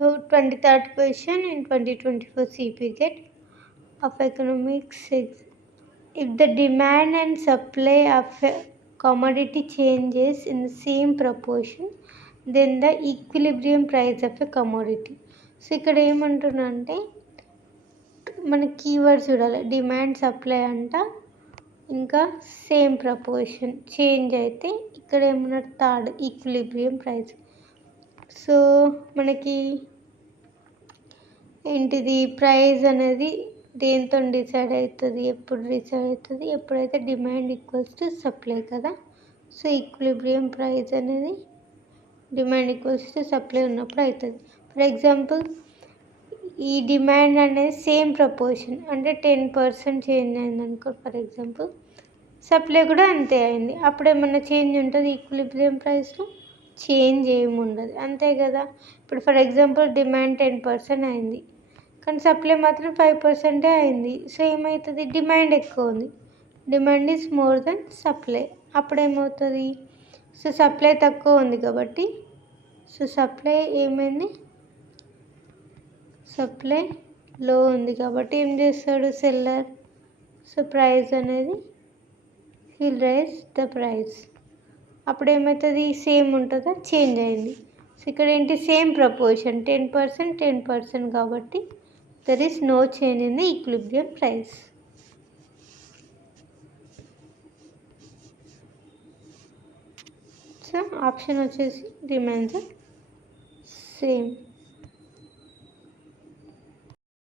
So 23rd question in 2024 CP GATE of economics. If the demand and supply of a commodity changes in the same proportion, then the equilibrium price of a commodity. So ఇక్కడ ఏమంటున్నా అంటే మన keywords చూడాలి. Demand supply అంట, ఇంకా same proportion change అయితే ఇక్కడ ఏమన్నా థర్డ్ ఈక్విలిబ్రియం ప్రైస్. సో మనకి ఏంటిది ప్రైస్ అనేది దేంతో డిసైడ్ అవుతుంది, ఎప్పుడు డిసైడ్ అవుతుంది, ఎప్పుడైతే డిమాండ్ ఈక్వల్స్ టు సప్లై కదా. సో ఈక్విలిబ్రియం ప్రైస్ అనేది డిమాండ్ ఈక్వల్స్ టు సప్లై ఉన్నప్పుడు అవుతుంది. ఫర్ ఎగ్జాంపుల్ ఈ డిమాండ్ అనేది సేమ్ ప్రపోర్షన్ అంటే 10% చేంజ్ అయింది అనుకో. ఫర్ ఎగ్జాంపుల్ సప్లై కూడా అంతే అయింది. అప్పుడు ఏమన్నా చేంజ్ ఉంటుంది ఈక్విలిబ్రియం ప్రైస్లో? చేంజ్ ఏమి ఉండదు, అంతే కదా. ఇప్పుడు ఫర్ ఎగ్జాంపుల్ డిమాండ్ 10% అయింది, కానీ సప్లై మాత్రం 5% అయింది. సో ఏమవుతుంది, డిమాండ్ ఎక్కువ ఉంది, demand is more than supply. అప్పుడు ఏమవుతుంది, సో సప్లై తక్కువ ఉంది కాబట్టి సో సప్లై ఏమైంది, సప్లై లో ఉంది కాబట్టి ఏం చేస్తాడు సెల్లర్, సో ప్రైస్ అనేది విల్ రైజ్ ద ప్రైస్. అప్పుడు ఏమవుతుంది, సేమ్ ఉంటుందా, చేంజ్ అయింది. సో ఇక్కడ ఏంటి, సేమ్ ప్రపోర్షన్ 10% 10% కాబట్టి there is no change in the equilibrium price. So option వచ్చేసి రిమైన్స్ సేమ్.